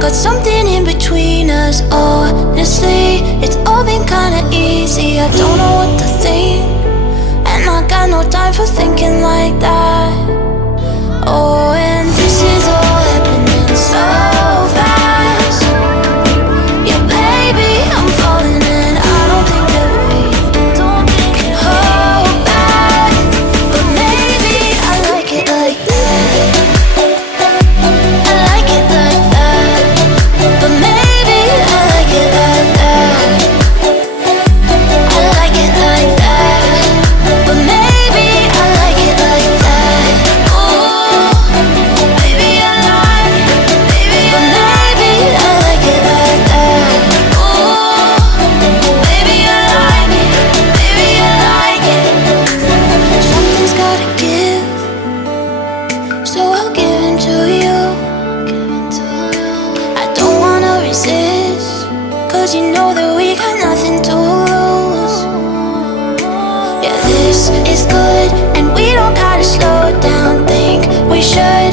Got something in between us. Honestly, it's all been kinda easy. I don't know what to think, and I got no time for thinking like that. Oh, and this is all happening so fast. Yeah, baby, I'm falling and I don't think that we can hold back. But maybe I like it like that. I like it like that. But maybe I like it like that. I like it like that. But maybe I like it like that. Ooh, baby I like it. But maybe I like it like that. Ooh, baby I like it. Baby I like it. Something's gotta give, so I'll give in to you. I don't wanna resist, 'cause you know that we got nothing to lose. Yeah, this is good, and we don't gotta slow down. Think we should